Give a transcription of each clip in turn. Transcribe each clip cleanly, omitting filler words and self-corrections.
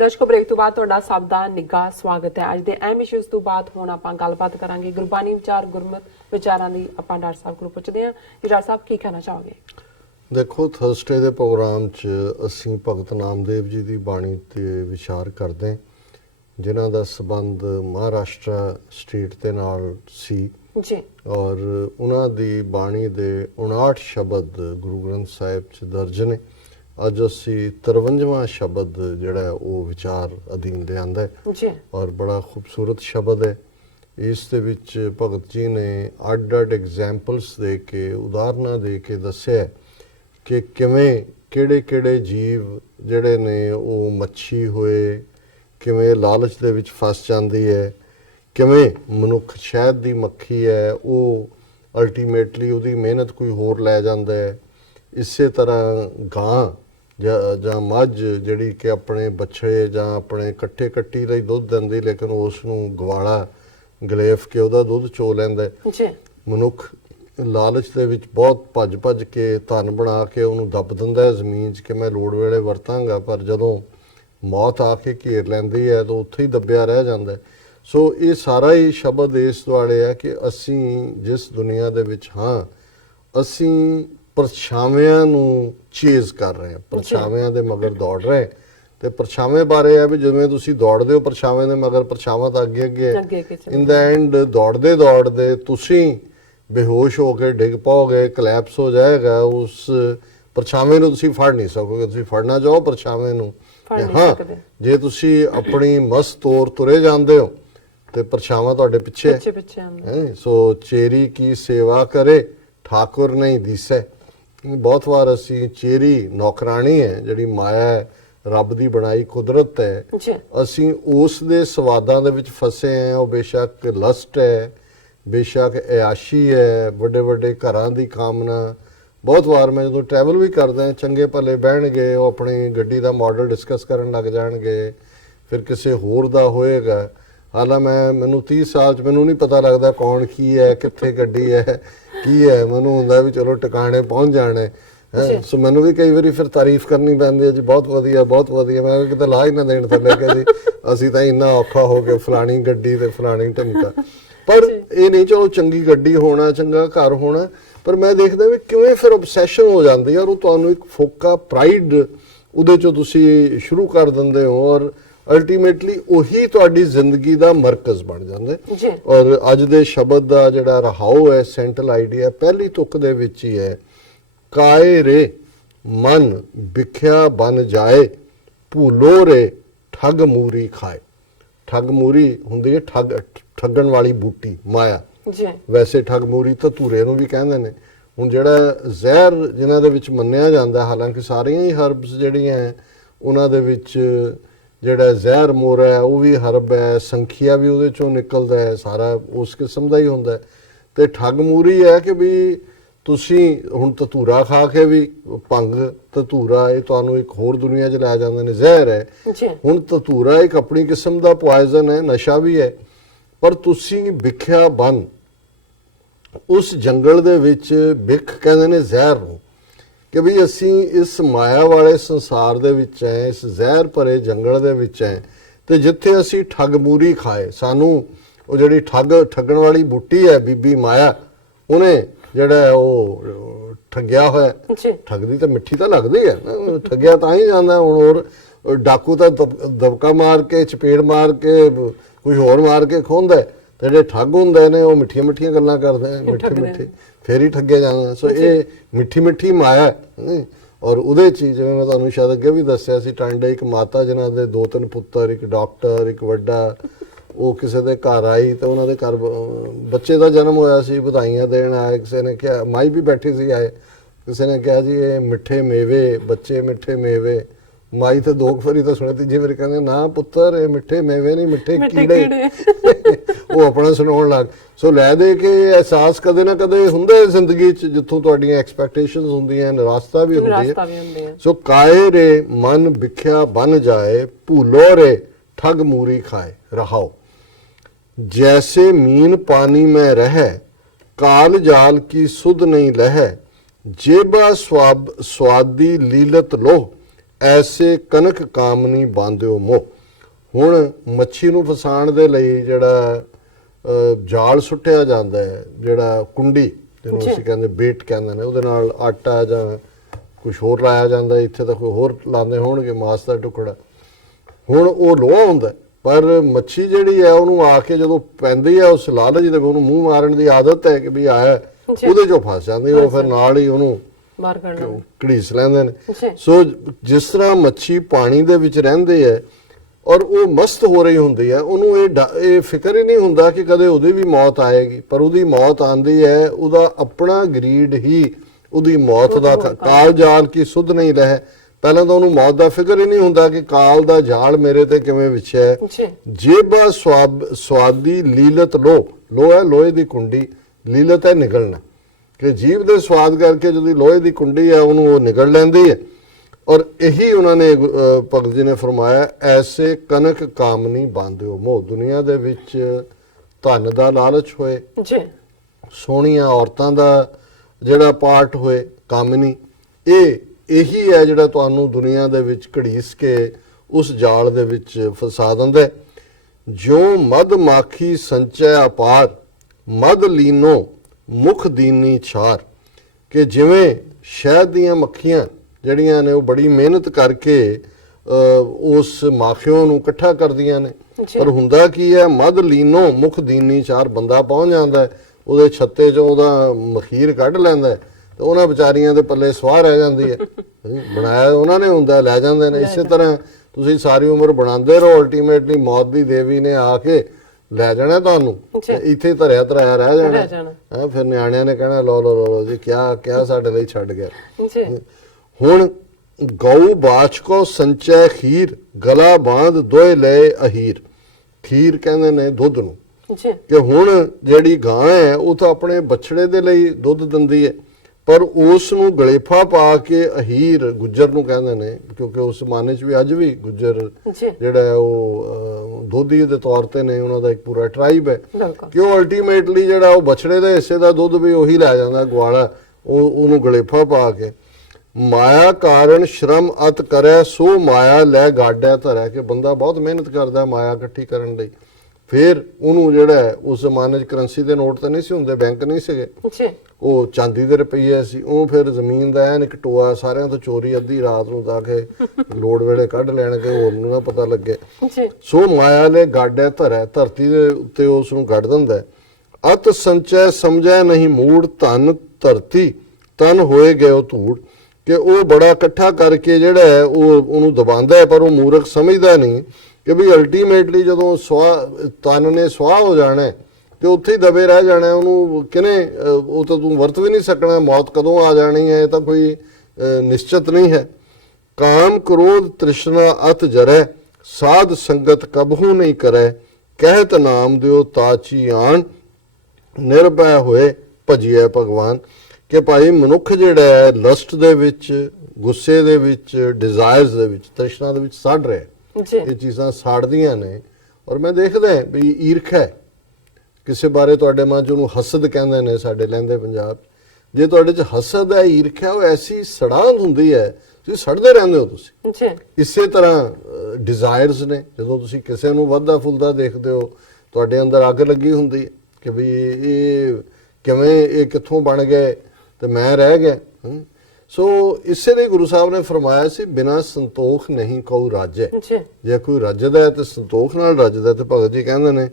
ਦਰਸ਼ਕੋ break ਤੋਂ ਬਾਅਦ ਤੁਹਾਡਾ ਸਭ ਦਾ ਨਿੱਘਾ ਸਵਾਗਤ ਹੈ। ਅੱਜ ਦੇ ਅਹਿਮ ਇਸ਼ੂਜ਼ ਤੋਂ ਬਾਅਦ ਹੁਣ ਆਪਾਂ ਗੱਲਬਾਤ ਕਰਾਂਗੇ ਗੁਰਬਾਣੀ ਵਿਚਾਰ ਗੁਰਮਤ ਵਿਚਾਰਾਂ ਦੀ। ਆਪਾਂ ਡਾਕਟਰ ਸਾਹਿਬ ਕੋਲ ਪੁੱਛਦੇ ਹਾਂ ਕਿ ਡਾਕਟਰ ਸਾਹਿਬ ਕੀ ਕਹਿਣਾ ਚਾਹੋਗੇ। ਦੇਖੋ, ਥਰਸਡੇ ਦੇ ਪ੍ਰੋਗਰਾਮ 'ਚ ਅਸੀਂ ਭਗਤ ਨਾਮਦੇਵ ਜੀ ਦੀ ਬਾਣੀ 'ਤੇ ਵਿਚਾਰ ਕਰਦੇ, ਜਿਨ੍ਹਾਂ ਦਾ ਸੰਬੰਧ ਮਹਾਰਾਸ਼ਟਰ ਸਟੇਟ ਦੇ ਨਾਲ ਸੀ ਜੀ, ਔਰ ਉਹਨਾਂ ਦੀ ਬਾਣੀ ਦੇ 59 ਸ਼ਬਦ ਗੁਰੂ ਗ੍ਰੰਥ ਸਾਹਿਬ 'ਚ ਦਰਜ ਨੇ। ਅੱਜ ਅਸੀਂ 53ਵਾਂ ਸ਼ਬਦ ਜਿਹੜਾ ਉਹ ਵਿਚਾਰ ਅਧੀਨ ਲਿਆਂਦਾ ਹੈ ਜੀ, ਔਰ ਬੜਾ ਖੂਬਸੂਰਤ ਸ਼ਬਦ ਹੈ। ਇਸ ਦੇ ਵਿੱਚ ਭਗਤ ਜੀ ਨੇ ਅੱਡ-ਅੱਡ ਐਗਜ਼ਾਮਪਲਸ ਦੇ ਕੇ, ਉਦਾਹਰਨਾਂ ਦੇ ਕੇ ਦੱਸਿਆ ਕਿ ਕਿਵੇਂ ਕਿਹੜੇ ਜੀਵ ਜਿਹੜੇ ਨੇ ਉਹ ਮੱਛੀ ਹੋਏ, ਕਿਵੇਂ ਲਾਲਚ ਦੇ ਵਿੱਚ ਫਸ ਜਾਂਦੀ ਹੈ, ਕਿਵੇਂ ਮਨੁੱਖ ਸ਼ਹਿਦ ਦੀ ਮੱਖੀ ਹੈ, ਉਹ ਅਲਟੀਮੇਟਲੀ ਉਹਦੀ ਮਿਹਨਤ ਕੋਈ ਹੋਰ ਲੈ ਜਾਂਦਾ ਹੈ। ਇਸੇ ਤਰ੍ਹਾਂ ਗਾਂ ਜਾਂ ਮੱਝ ਜਿਹੜੀ ਕਿ ਆਪਣੇ ਬੱਚੇ ਜਾਂ ਆਪਣੇ ਕੱਟੀ ਲਈ ਦੁੱਧ ਦਿੰਦੀ, ਲੇਕਿਨ ਉਸ ਨੂੰ ਗਵਾਲਾ ਗਲੇਫ ਕੇ ਉਹਦਾ ਦੁੱਧ ਚੋ ਲੈਂਦਾ ਜੀ। ਮਨੁੱਖ ਲਾਲਚ ਦੇ ਵਿੱਚ ਬਹੁਤ ਭੱਜ ਕੇ ਧਨ ਬਣਾ ਕੇ ਉਹਨੂੰ ਦੱਬ ਦਿੰਦਾ ਹੈ ਜ਼ਮੀਨ 'ਚ ਕਿ ਮੈਂ ਲੋੜ ਵੇਲੇ ਵਰਤਾਂਗਾ, ਪਰ ਜਦੋਂ ਮੌਤ ਆ ਕੇ ਘੇਰ ਲੈਂਦੀ ਹੈ ਤਾਂ ਉੱਥੇ ਹੀ ਦੱਬਿਆ ਰਹਿ ਜਾਂਦਾ। ਸੋ ਇਹ ਸਾਰਾ ਹੀ ਸ਼ਬਦ ਇਸ ਦੁਆਲੇ ਹੈ ਕਿ ਅਸੀਂ ਜਿਸ ਦੁਨੀਆ ਦੇ ਵਿੱਚ ਹਾਂ, ਅਸੀਂ ਪਰਛਾਵਿਆਂ ਨੂੰ ਚੇਜ਼ ਕਰ ਰਹੇ ਹਾਂ, ਪਰਛਾਵਿਆਂ ਦੇ ਮਗਰ ਦੌੜ ਰਹੇ। ਤੇ ਪਰਛਾਵੇਂ ਬਾਰੇ ਹੈ ਵੀ ਜਿਵੇਂ ਤੁਸੀਂ ਦੌੜਦੇ ਹੋ ਪਰਛਾਵੇਂ ਦੇ ਮਗਰ, ਪਰਛਾਵਾਂ ਤਾਂ ਅੱਗੇ ਇਨ ਦਾ ਐਂਡ ਦੌੜਦੇ ਤੁਸੀਂ ਬੇਹੋਸ਼ ਹੋ ਕੇ ਡਿੱਗ ਪਾਓਗੇ, ਕਲੈਪਸ ਹੋ ਜਾਏਗਾ। ਉਸ ਪਰਛਾਵੇਂ ਨੂੰ ਤੁਸੀਂ ਫੜ ਨਹੀਂ ਸਕੋਗੇ। ਤੁਸੀਂ ਫੜਨਾ ਚਾਹੋ ਪਰਛਾਵੇਂ ਨੂੰ, ਹਾਂ, ਜੇ ਤੁਸੀਂ ਆਪਣੀ ਮਸਤ ਤੌਰ ਤੁਰੇ ਜਾਂਦੇ ਹੋ ਤੇ ਪਰਛਾਵਾਂ ਤੁਹਾਡੇ ਪਿੱਛੇ ਹੈ। ਸੋ ਚੇਰੀ ਕੀ ਸੇਵਾ ਕਰੇ ਠਾਕੁਰ ਨਹੀਂ ਦਿਸੈ। ਬਹੁਤ ਵਾਰ ਅਸੀਂ ਚੇਰੀ ਨੌਕਰਾਣੀ ਹੈ, ਜਿਹੜੀ ਮਾਇਆ ਹੈ, ਰੱਬ ਦੀ ਬਣਾਈ ਕੁਦਰਤ ਹੈ, ਅਸੀਂ ਉਸ ਦੇ ਸਵਾਦਾਂ ਦੇ ਵਿੱਚ ਫਸੇ ਹਾਂ। ਉਹ ਬੇਸ਼ੱਕ ਲਸਟ ਹੈ, ਬੇਸ਼ੱਕ ਐਆਸ਼ੀ ਹੈ, ਵੱਡੇ ਘਰਾਂ ਦੀ ਕਾਮਨਾ। ਬਹੁਤ ਵਾਰ ਮੈਂ ਜਦੋਂ ਟਰੈਵਲ ਵੀ ਕਰਦਾ, ਚੰਗੇ ਭਲੇ ਬਹਿਣਗੇ, ਉਹ ਆਪਣੀ ਗੱਡੀ ਦਾ ਮਾਡਲ ਡਿਸਕਸ ਕਰਨ ਲੱਗ ਜਾਣਗੇ, ਫਿਰ ਕਿਸੇ ਹੋਰ ਦਾ ਹੋਏਗਾ। ਮੈਨੂੰ 30 ਸਾਲ 'ਚ ਮੈਨੂੰ ਨਹੀਂ ਪਤਾ ਲੱਗਦਾ ਕੌਣ ਕੀ ਹੈ, ਕਿੱਥੇ ਗੱਡੀ ਹੈ, ਕੀ ਹੈ। ਮੈਨੂੰ ਹੁੰਦਾ ਵੀ ਚਲੋ ਟਿਕਾਣੇ ਪਹੁੰਚ ਜਾਣੇ ਹੈ। ਸੋ ਮੈਨੂੰ ਵੀ ਕਈ ਵਾਰੀ ਫਿਰ ਤਾਰੀਫ ਕਰਨੀ ਪੈਂਦੀ ਹੈ, ਜੀ ਬਹੁਤ ਵਧੀਆ। ਮੈਂ ਕਿਤੇ ਲਾ ਹੀ ਨਾ ਦੇਣ ਥੱਲੇ ਕਿ ਜੀ ਅਸੀਂ ਤਾਂ ਇੰਨਾ ਔਖਾ ਹੋ ਗਿਆ, ਫਲਾਣੀ ਗੱਡੀ ਤੇ ਫਲਾਣੀ ਢੰਕਾ। ਪਰ ਇਹ ਨਹੀਂ, ਚਲੋ ਚੰਗੀ ਗੱਡੀ ਹੋਣਾ, ਚੰਗਾ ਘਰ ਹੋਣਾ, ਪਰ ਮੈਂ ਦੇਖਦਾ ਵੀ ਕਿਵੇਂ ਫਿਰ ਓਬਸੈਸ਼ਨ ਹੋ ਜਾਂਦੀ ਹੈ, ਔਰ ਉਹ ਤੁਹਾਨੂੰ ਇੱਕ ਫੋਕਾ ਪ੍ਰਾਈਡ ਉਹਦੇ 'ਚੋਂ ਤੁਸੀਂ ਸ਼ੁਰੂ ਕਰ ਦਿੰਦੇ ਹੋ, ਔਰ ਅਲਟੀਮੇਟਲੀ ਉਹੀ ਤੁਹਾਡੀ ਜ਼ਿੰਦਗੀ ਦਾ ਮਰਕਜ਼ ਬਣ ਜਾਂਦਾ। ਔਰ ਅੱਜ ਦੇ ਸ਼ਬਦ ਦਾ ਜਿਹੜਾ ਰਹਾਉ ਹੈ, ਸੈਂਟਰਲ ਆਈਡੀਆ ਪਹਿਲੀ ਤੁਕ ਦੇ ਵਿੱਚ ਹੀ ਹੈ, ਕਾਏ ਰੇ ਮਨ ਵਿਖਿਆ ਬਨ ਜਾਏ, ਭੂਲੋ ਰੇ ਠੱਗ ਮੂਰੀ ਖਾਏ। ਠੱਗ ਮੂਰੀ ਹੁੰਦੀ ਹੈ ਠੱਗਣ ਵਾਲੀ ਬੂਟੀ, ਮਾਇਆ। ਵੈਸੇ ਠੱਗ ਮੂਰੀ ਧਤੂਰੇ ਨੂੰ ਵੀ ਕਹਿੰਦੇ ਨੇ। ਹੁਣ ਜਿਹੜਾ ਜ਼ਹਿਰ ਜਿਨ੍ਹਾਂ ਦੇ ਵਿੱਚ ਮੰਨਿਆ ਜਾਂਦਾ, ਹਾਲਾਂਕਿ ਸਾਰੀਆਂ ਹੀ ਹਰਬਸ ਜਿਹੜੀਆਂ ਹੈ ਉਹਨਾਂ ਦੇ ਵਿੱਚ ਜਿਹੜਾ ਜ਼ਹਿਰ ਮੋਰਾ ਹੈ ਉਹ ਵੀ ਹਰਬ ਹੈ, ਸੰਖੀਆ ਵੀ ਉਹਦੇ ਚੋਂ ਨਿਕਲਦਾ ਹੈ, ਸਾਰਾ ਉਸ ਕਿਸਮ ਦਾ ਹੀ ਹੁੰਦਾ। ਤੇ ਠੱਗ ਮੂਰੀ ਹੈ ਕਿ ਵੀ ਤੁਸੀਂ ਹੁਣ ਧਤੂਰਾ ਖਾ ਕੇ ਵੀ, ਭੰਗ ਧਤੂਰਾ ਇਹ ਤੁਹਾਨੂੰ ਇੱਕ ਹੋਰ ਦੁਨੀਆ 'ਚ ਲੈ ਜਾਂਦੇ ਨੇ, ਜ਼ਹਿਰ ਹੈ। ਹੁਣ ਧਤੂਰਾ ਇੱਕ ਆਪਣੀ ਕਿਸਮ ਦਾ ਪੋਇਜ਼ਨ ਹੈ, ਨਸ਼ਾ ਵੀ ਹੈ, ਪਰ ਤੁਸੀਂ ਵਿਖਿਆ ਬਨ ਉਸ ਜੰਗਲ ਦੇ ਵਿੱਚ, ਬਿਖ ਕਹਿੰਦੇ ਨੇ ਜ਼ਹਿਰ ਨੂੰ, ਕਿ ਵੀ ਅਸੀਂ ਇਸ ਮਾਇਆ ਵਾਲੇ ਸੰਸਾਰ ਦੇ ਵਿੱਚ ਹੈ, ਇਸ ਜ਼ਹਿਰ ਭਰੇ ਜੰਗਲ ਦੇ ਵਿੱਚ ਹੈ, ਤੇ ਜਿੱਥੇ ਅਸੀਂ ਠੱਗ ਮੂਰੀ ਖਾਏ, ਸਾਨੂੰ ਉਹ ਜਿਹੜੀ ਠੱਗਣ ਵਾਲੀ ਬੂਟੀ ਹੈ ਬੀਬੀ ਮਾਇਆ, ਉਹਨੇ ਜਿਹੜਾ ਉਹ ਠੱਗਿਆ ਹੋਇਆ। ਠੱਗਦੀ ਤਾਂ ਮਿੱਠੀ ਤਾਂ ਲੱਗਦੀ ਹੈ ਨਾ, ਠੱਗਿਆ ਤਾਂ ਹੀ ਜਾਂਦਾ। ਹੁਣ ਹੋਰ ਡਾਕੂ ਤਾਂ ਦਬਕਾ ਮਾਰ ਕੇ, ਚਪੇੜ ਮਾਰ ਕੇ, ਕੁਝ ਹੋਰ ਮਾਰ ਕੇ ਖੋਹਦਾ, ਤੇ ਜਿਹੜੇ ਠੱਗ ਹੁੰਦੇ ਨੇ ਉਹ ਮਿੱਠੀਆਂ ਗੱਲਾਂ ਕਰਦੇ ਆ, ਮਿੱਠੇ ਫੇਰ ਹੀ ਠੱਗੇ ਜਾਂਦੇ। ਸੋ ਇਹ ਮਿੱਠੀ ਮਾਇਆ, ਔਰ ਉਹਦੇ 'ਚ ਜਿਵੇਂ ਮੈਂ ਤੁਹਾਨੂੰ ਸ਼ਾਇਦ ਅੱਗੇ ਵੀ ਦੱਸਿਆ ਸੀ, ਟਾਂਡੇ ਇੱਕ ਮਾਤਾ ਜਿਨ੍ਹਾਂ ਦੇ 2-3 ਪੁੱਤਰ, ਇੱਕ ਡਾਕਟਰ, ਇੱਕ ਵੱਡਾ, ਉਹ ਕਿਸੇ ਦੇ ਘਰ ਆਈ ਤਾਂ ਉਹਨਾਂ ਦੇ ਘਰ ਬੱਚੇ ਦਾ ਜਨਮ ਹੋਇਆ ਸੀ, ਵਧਾਈਆਂ ਦੇਣ ਆਏ। ਕਿਸੇ ਨੇ ਕਿਹਾ, ਮਾਈ ਵੀ ਬੈਠੀ ਸੀ ਆਏ, ਕਿਸੇ ਨੇ ਕਿਹਾ ਜੀ ਇਹ ਮਿੱਠੇ ਮੇਵੇ, ਬੱਚੇ ਮਿੱਠੇ ਮੇਵੇ। ਮਾਈ ਤਾਂ 2 ਵਾਰੀ ਤਾਂ ਸੁਣਿਆ, ਤੀਜੀ ਵਾਰੀ ਕਹਿੰਦੇ ਨਾ ਪੁੱਤਰ ਇਹ ਮਿੱਠੇ ਮੇਵੇ ਨਹੀਂ, ਮਿੱਠੇ ਕੀੜੇ। ਉਹ ਆਪਣਾ ਸੁਣਾਉਣ ਲੱਗ। ਸੋ ਲੈ ਦੇ ਕੇ ਅਹਿਸਾਸ ਕਦੇ ਨਾ ਕਦੇ ਹੁੰਦਾ ਜ਼ਿੰਦਗੀ 'ਚ, ਜਿੱਥੋਂ ਤੁਹਾਡੀਆਂ ਐਕਸਪੈਕਟੇਸ਼ਨਸ ਹੁੰਦੀਆਂ, ਨਿਰਾਸ਼ਤਾ ਵੀ ਹੁੰਦੀ ਹੈ। ਸੋ ਕਾਏ ਰੇ ਮਨ ਵਿਖਿਆ ਬਨ ਜਾਏ, ਭੂਲੋ ਰੇ ਠੱਗ ਮੂਰੀ ਖਾਏ। ਰਹਾਓ ਜੈਸੇ मीन पानी में रहे, काल जाल की सुध नहीं लहे, जेबा स्वादी लीलत लो, ਐਸੇ ਕਨਕ ਕਾਮਨੀ ਬਾਂਧਿਓ ਮੋਹ। ਹੁਣ ਮੱਛੀ ਨੂੰ ਫਸਾਉਣ ਦੇ ਲਈ ਜਿਹੜਾ ਜਾਲ ਸੁੱਟਿਆ ਜਾਂਦਾ ਹੈ, ਜਿਹੜਾ ਕੁੰਡੀ ਜਿਹਨੂੰ ਅਸੀਂ ਕਹਿੰਦੇ ਬੇਟ ਕਹਿੰਦੇ ਨੇ, ਉਹਦੇ ਨਾਲ ਆਟਾ ਜਾਂ ਕੁਝ ਹੋਰ ਲਾਇਆ ਜਾਂਦਾ, ਇੱਥੇ ਤਾਂ ਕੋਈ ਹੋਰ ਲਾਉਂਦੇ ਹੋਣਗੇ, ਮਾਸ ਦਾ ਟੁਕੜਾ। ਹੁਣ ਉਹ ਲੋਹਾ ਹੁੰਦਾ, ਪਰ ਮੱਛੀ ਜਿਹੜੀ ਹੈ ਉਹਨੂੰ ਆ ਕੇ ਜਦੋਂ ਪੈਂਦੀ ਹੈ ਉਸ ਲਾਲਚ ਦੇ, ਉਹਨੂੰ ਮੂੰਹ ਮਾਰਨ ਦੀ ਆਦਤ ਹੈ ਕਿ ਵੀ ਆਇਆ, ਉਹਦੇ ਚੋਂ ਫਸ ਜਾਂਦੀ, ਉਹ ਫਿਰ ਨਾਲ ਹੀ ਉਹਨੂੰ ਬਾਹਰ ਕੱਢਣਾ, ਘੜੀਸ ਲੈਂਦੇ ਨੇ। ਸੋ ਜਿਸ ਤਰ੍ਹਾਂ ਮੱਛੀ ਪਾਣੀ ਦੇ ਵਿੱਚ ਰਹਿੰਦੀ ਹੈ ਔਰ ਉਹ ਮਸਤ ਹੋ ਰਹੀ ਹੁੰਦੀ ਹੈ, ਉਹਨੂੰ ਇਹ ਫਿਕਰ ਹੀ ਨਹੀਂ ਹੁੰਦਾ ਕਿ ਕਦੇ ਉਹਦੀ ਵੀ ਮੌਤ ਆਏਗੀ, ਪਰ ਉਹਦੀ ਮੌਤ ਆਂਦੀ ਹੈ, ਉਹਦਾ ਆਪਣਾ ਗਰੀਡ ਹੀ ਉਹਦੀ ਮੌਤ ਦਾ ਕਾਲ ਜਾਲ ਕੀ ਸੁਧ ਨਹੀਂ ਰਹੇ। ਪਹਿਲਾਂ ਤਾਂ ਉਹਨੂੰ ਮੌਤ ਦਾ ਫਿਕਰ ਹੀ ਨਹੀਂ ਹੁੰਦਾ ਕਿ ਕਾਲ ਦਾ ਜਾਲ ਮੇਰੇ ਤੇ ਕਿਵੇਂ ਵਿਛਿਆ ਹੈ। ਜੇਬਾ ਸਵਾਦੀ ਲੀਲਤ ਲੋ ਹੈ ਲੋਹੇ ਦੀ ਕੁੰਡੀ, ਲੀਲਤ ਹੈ ਨਿਗਲਣਾ, ਕਿ ਜੀਵ ਦੇ ਸਵਾਦ ਕਰਕੇ ਜਿਹੜੀ ਲੋਹੇ ਦੀ ਕੁੰਡੀ ਹੈ ਉਹਨੂੰ ਉਹ ਨਿਗਲ ਲੈਂਦੀ ਹੈ। ਔਰ ਇਹੀ ਉਹਨਾਂ ਨੇ ਭਗਤ ਜੀ ਨੇ ਫਰਮਾਇਆ, ਐਸੇ ਕਨਕ ਕਾਮਨੀ ਬਾਂਧਿਓ ਮੋਹ। ਦੁਨੀਆ ਦੇ ਵਿੱਚ ਧਨ ਦਾ ਲਾਲਚ ਹੋਏ, ਸੋਹਣੀਆਂ ਔਰਤਾਂ ਦਾ ਜਿਹੜਾ ਪਾਰਟ ਹੋਏ, ਕਾਮਨੀ, ਇਹੀ ਹੈ ਜਿਹੜਾ ਤੁਹਾਨੂੰ ਦੁਨੀਆ ਦੇ ਵਿੱਚ ਘੜੀਸ ਕੇ ਉਸ ਜਾਲ ਦੇ ਵਿੱਚ ਫਸਾ ਦਿੰਦਾ। ਜੋ ਮਦ ਮਾਖੀ ਸੰਚੈ ਅਪਾਰ, ਮਦ ਲੀਨੋ ਮੁਖ ਦੀਨੀ ਛਾਰ। ਕਿ ਜਿਵੇਂ ਸ਼ਹਿਦ ਦੀਆਂ ਮੱਖੀਆਂ ਜਿਹੜੀਆਂ ਨੇ ਉਹ ਬੜੀ ਮਿਹਨਤ ਕਰਕੇ ਉਸ ਮਾਖਿਓ ਨੂੰ ਇਕੱਠਾ ਕਰਦੀਆਂ ਨੇ, ਪਰ ਹੁੰਦਾ ਕੀ ਹੈ, ਮਦ ਲੀਨੋ ਮੁਖ ਦੀਨੀ ਛਾਰ। ਬੰਦਾ ਪਹੁੰਚ ਜਾਂਦਾ ਉਹਦੇ ਛੱਤੇ 'ਚੋਂ ਉਹਦਾ ਮਖੀਰ ਕੱਢ ਲੈਂਦਾ ਤੇ ਉਹਨਾਂ ਵਿਚਾਰੀਆਂ ਦੇ ਪੱਲੇ ਸਵਾਹ ਰਹਿ ਜਾਂਦੀ ਹੈ। ਬਣਾਇਆ ਉਹਨਾਂ ਨੇ ਹੁੰਦਾ, ਲੈ ਜਾਂਦੇ ਨੇ। ਇਸੇ ਤਰ੍ਹਾਂ ਤੁਸੀਂ ਸਾਰੀ ਉਮਰ ਬਣਾਉਂਦੇ ਰਹੋ, ਅਲਟੀਮੇਟਲੀ ਮੌਤ ਦੀ ਦੇਵੀ ਨੇ ਆ ਕੇ ਲੈ ਜਾਣਾ ਤੁਹਾਨੂੰ, ਇੱਥੇ ਧਰਿਆ ਧਰਾਇਆ ਰਹਿ ਜਾਣਾ। ਫਿਰ ਨਿਆਣਿਆਂ ਨੇ ਕਹਿਣਾ ਲੋ ਲੋ ਲੋ ਜੀ, ਕਿਆ ਸਾਡੇ ਲਈ ਛੱਡ ਗਿਆ। ਹੁਣ ਗਊ ਬਾਛ ਕੋ ਸੰਚੈ ਖੀਰ, ਗਲਾ ਬਾਂਧ ਦੋਏ ਲਏ ਅਹੀਰ। ਖੀਰ ਕਹਿੰਦੇ ਨੇ ਦੁੱਧ ਨੂੰ, ਕਿ ਹੁਣ ਜਿਹੜੀ ਗਾਂ ਹੈ ਉਹ ਤਾਂ ਆਪਣੇ ਬਛੜੇ ਦੇ ਲਈ ਦੁੱਧ ਦਿੰਦੀ ਹੈ, ਪਰ ਉਸ ਨੂੰ ਗਲੇਫਾ ਪਾ ਕੇ ਅਹੀਰ, ਗੁੱਜਰ ਨੂੰ ਕਹਿੰਦੇ ਨੇ, ਕਿਉਂਕਿ ਉਸ ਜ਼ਮਾਨੇ 'ਚ ਵੀ ਅੱਜ ਵੀ ਗੁੱਜਰ ਜਿਹੜਾ ਹੈ ਉਹ ਦੋਧੀ ਦੇ ਤੌਰ ਤੇ ਨੇ, ਉਹਨਾਂ ਦਾ ਇੱਕ ਪੂਰਾ ਟਰਾਈਬ ਹੈ, ਕਿ ਉਹ ਅਲਟੀਮੇਟਲੀ ਜਿਹੜਾ ਉਹ ਬਛੜੇ ਦੇ ਹਿੱਸੇ ਦਾ ਦੁੱਧ ਵੀ ਉਹੀ ਲੈ ਜਾਂਦਾ, ਗਵਾਲਾ, ਉਹਨੂੰ ਗਲੇਫਾ ਪਾ ਕੇ। ਮਾਇਆ ਕਾਰਨ ਸ਼ਰਮ ਅਤ ਕਰੈ, ਸੋ ਮਾਇਆ ਲੈ ਗਾਡੈ ਧਰੈ। ਕਿ ਬੰਦਾ ਬਹੁਤ ਮਿਹਨਤ ਕਰਦਾ ਮਾਇਆ ਇਕੱਠੀ ਕਰਨ ਲਈ, ਫਿਰ ਉਹਨੂੰ ਜਿਹੜਾ ਉਸ ਜ਼ਮਾਨੇ 'ਚ ਕਰੰਸੀ ਦੇ ਨੋਟ ਤਾਂ ਨਹੀਂ ਸੀ ਹੁੰਦੇ, ਬੈਂਕ ਨਹੀਂ ਸੀਗੇ, ਉਹ ਚਾਂਦੀ ਦੇ ਰੁਪਈਏ ਸੀ। ਉਹ ਫਿਰ ਜ਼ਮੀਨ ਦਾ ਐਨ ਇੱਕ ਟੋਆ ਸਾਰਿਆਂ ਤੋਂ ਚੋਰੀ ਅੱਧੀ ਰਾਤ ਨੂੰ ਤਾਂ ਕਿ ਲੋੜ ਵੇਲੇ ਕੱਢ ਲੈਣਗੇ, ਹੋਰ ਨੂੰ ਨਾ ਪਤਾ ਲੱਗੇ। ਸੋ ਮਾਇਆ ਨੇ ਗਾਡੈ ਧਰੈ, ਧਰਤੀ ਦੇ ਉੱਤੇ ਉਸ ਨੂੰ ਗੱਡ ਦਿੰਦਾ। ਅਤ ਸੰਚੈ ਸਮਝੈ ਨਹੀਂ ਮੂੜ, ਧਨ ਧਰਤੀ ਤਨ ਹੋਏ ਗਏ ਧੂੜ। ਕਿ ਉਹ ਬੜਾ ਇਕੱਠਾ ਕਰਕੇ ਜਿਹੜਾ ਹੈ ਉਹਨੂੰ ਦਬਾਉਂਦਾ ਹੈ, ਪਰ ਉਹ ਮੂਰਖ ਸਮਝਦਾ ਨਹੀਂ ਕਿ ਵੀ ਅਲਟੀਮੇਟਲੀ ਜਦੋਂ ਤਨ ਨੇ ਸਵਾਹ ਹੋ ਜਾਣਾ ਤੇ ਉੱਥੇ ਹੀ ਦਬੇ ਰਹਿ ਜਾਣਾ। ਉਹਨੂੰ ਕਿਨੇ, ਉਹ ਤਾਂ ਤੂੰ ਵਰਤ ਵੀ ਨਹੀਂ ਸਕਣਾ, ਮੌਤ ਕਦੋਂ ਆ ਜਾਣੀ ਹੈ ਇਹ ਤਾਂ ਕੋਈ ਨਿਸ਼ਚਿਤ ਨਹੀਂ ਹੈ। ਕਾਮ ਕ੍ਰੋਧ ਤ੍ਰਿਸ਼ਨਾ ਅਤ ਜਰੈ, ਸਾਧ ਸੰਗਤ ਕਬਹੂ ਨਹੀਂ ਕਰੈ। ਕਹਿਤ ਨਾਮ ਦਿਓ ਤਾਚੀ ਆਣ, ਨਿਰਭੈ ਹੋਏ ਭਜੀਐ ਭਗਵਾਨ। ਕਿ ਭਾਈ ਮਨੁੱਖ ਜਿਹੜਾ ਹੈ ਲਸਟ ਦੇ ਵਿੱਚ, ਗੁੱਸੇ ਦੇ ਵਿੱਚ, ਡਿਜ਼ਾਇਰਸ ਦੇ ਵਿੱਚ, ਤ੍ਰਿਸ਼ਨਾ ਦੇ ਵਿੱਚ ਸੜ ਰਿਹਾ, ਇਹ ਚੀਜ਼ਾਂ ਸਾੜਦੀਆਂ ਨੇ। ਔਰ ਮੈਂ ਦੇਖਦਾ ਵੀ ਈਰਖਾ ਹੈ ਕਿਸੇ ਬਾਰੇ ਤੁਹਾਡੇ ਮਨ 'ਚ, ਉਹਨੂੰ ਹਸਦ ਕਹਿੰਦੇ ਨੇ ਸਾਡੇ ਲਹਿੰਦੇ ਪੰਜਾਬ 'ਚ। ਜੇ ਤੁਹਾਡੇ 'ਚ ਹਸਦ ਹੈ, ਈਰਖਾ, ਉਹ ਐਸੀ ਸੜਾਂਧ ਹੁੰਦੀ ਹੈ, ਤੁਸੀਂ ਸੜਦੇ ਰਹਿੰਦੇ ਹੋ ਤੁਸੀਂ। ਇਸੇ ਤਰ੍ਹਾਂ ਡਿਜ਼ਾਇਰਸ ਨੇ, ਜਦੋਂ ਤੁਸੀਂ ਕਿਸੇ ਨੂੰ ਵੱਧਦਾ ਫੁੱਲਦਾ ਦੇਖਦੇ ਹੋ, ਤੁਹਾਡੇ ਅੰਦਰ ਅੱਗ ਲੱਗੀ ਹੁੰਦੀ ਹੈ ਕਿ ਵੀ ਇਹ ਕਿਵੇਂ, ਇਹ ਕਿੱਥੋਂ ਬਣ ਗਏ ਤੇ ਮੈਂ ਰਹਿ ਗਿਆ। ਸੋ ਇਸੇ ਲਈ ਗੁਰੂ ਸਾਹਿਬ ਨੇ ਫਰਮਾਇਆ ਸੀ, ਬਿਨਾਂ ਸੰਤੋਖ ਨਹੀਂ ਕਉ ਰਾਜੈ। ਜੇ ਕੋਈ ਰੱਜਦਾ ਹੈ ਤੇ ਸੰਤੋਖ ਨਾਲ ਰੱਜਦਾ। ਤੇ ਭਗਤ ਜੀ ਕਹਿੰਦੇ ਨੇ,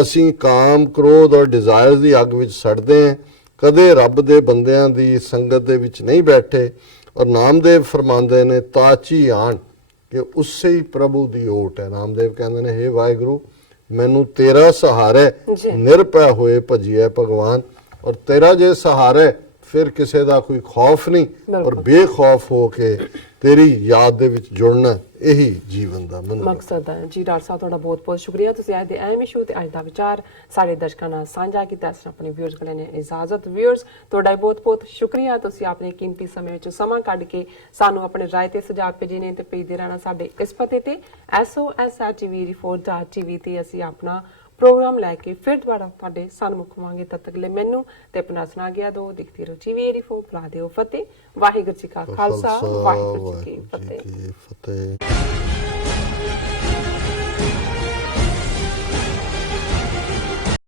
ਅਸੀਂ ਕਾਮ ਕ੍ਰੋਧ ਔਰ ਡਿਜ਼ਾਇਰਸ ਦੀ ਅੱਗ ਵਿੱਚ ਸੜਦੇ ਹਾਂ, ਕਦੇ ਰੱਬ ਦੇ ਬੰਦਿਆਂ ਦੀ ਸੰਗਤ ਦੇ ਵਿੱਚ ਨਹੀਂ ਬੈਠੇ। ਔਰ ਨਾਮਦੇਵ ਫਰਮਾਉਂਦੇ ਨੇ, ਤਾਚੀ ਆਣ, ਕਿ ਉਸੇ ਹੀ ਪ੍ਰਭੂ ਦੀ ਓਟ ਹੈ। ਨਾਮਦੇਵ ਕਹਿੰਦੇ ਨੇ, ਹੇ ਵਾਹਿਗੁਰੂ, ਮੈਨੂੰ ਤੇਰਾ ਸਹਾਰਾ, ਨਿਰਭੈ ਹੋਏ ਭਜੀਐ ਭਗਵਾਨ। ਔਰ ਤੇਰਾ ਜੇ ਸਹਾਰਾ, ਫਿਰ ਕਿਸੇ ਦਾ ਕੋਈ ਖੌਫ ਨਹੀਂ, ਔਰ ਬੇਖੌਫ ਹੋ ਕੇ ਤੇਰੀ ਯਾਦ ਦੇ ਵਿੱਚ ਜੁੜਨਾ, ਇਹੀ ਜੀਵਨ ਦਾ ਮਕਸਦ ਹੈ। ਜੀ ਡਾਕਟਰ ਸਾਹਿਬ, ਤੁਹਾਡਾ ਬਹੁਤ ਬਹੁਤ ਸ਼ੁਕਰੀਆ। ਤੁਸੀਂ ਅੱਜ ਦੇ ਅਹਿਮ ਇਸ਼ੂ ਤੇ ਅੱਜ ਦਾ ਵਿਚਾਰ ਸਾਡੇ ਦਰਸ਼ਕਾਂ ਨਾਲ ਸਾਂਝਾ ਕੀਤਾ। ਇਸ ਆਪਣੇ ਵਿਊਅਰਸ ਕੋਲ ਨੇ ਇਜਾਜ਼ਤ। ਵਿਊਅਰਸ, ਤੁਹਾਡਾ ਬਹੁਤ ਬਹੁਤ ਸ਼ੁਕਰੀਆ। ਤੁਸੀਂ ਆਪਣੇ ਕੀਮਤੀ ਸਮੇਂ ਵਿੱਚ ਸਮਾਂ ਕੱਢ ਕੇ ਸਾਨੂੰ ਆਪਣੇ ਰਾਏ ਤੇ ਸੁਝਾਅ ਭੇਜੇ ਨੇ ਤੇ ਭੇਜਦੇ ਰਹਿਣਾ ਸਾਡੇ ਇਸ ਪਤੇ ਤੇ SOS@tvreports.tv ਤੇ ਅਸੀਂ ਆਪਣਾ ਪ੍ਰੋਗਰਾਮ ਲੈ ਕੇ ਫਿਰ ਦੁਬਾਰਾ ਤੁਹਾਡੇ ਸਾਹਮਣੇ ਹੋਵਾਂਗੇ। ਤਦ ਤੱਕ ਲਈ ਮੈਨੂੰ ਤੇ ਆਪਣਾ ਸੁਣਾ ਗਿਆ ਦੋ ਦਿਖਦੀ ਰਹੋ ਜੀ ਵੇਰੀ ਫੋਨ ਪਲਾ ਦਿਓ ਫਤਿਹ। ਵਾਹਿਗੁਰੂ ਜੀ ਕਾ ਖਾਲਸਾ ਵਾਹਿਗੁਰੂ ਜੀ ਕੀ ਫਤਿਹ।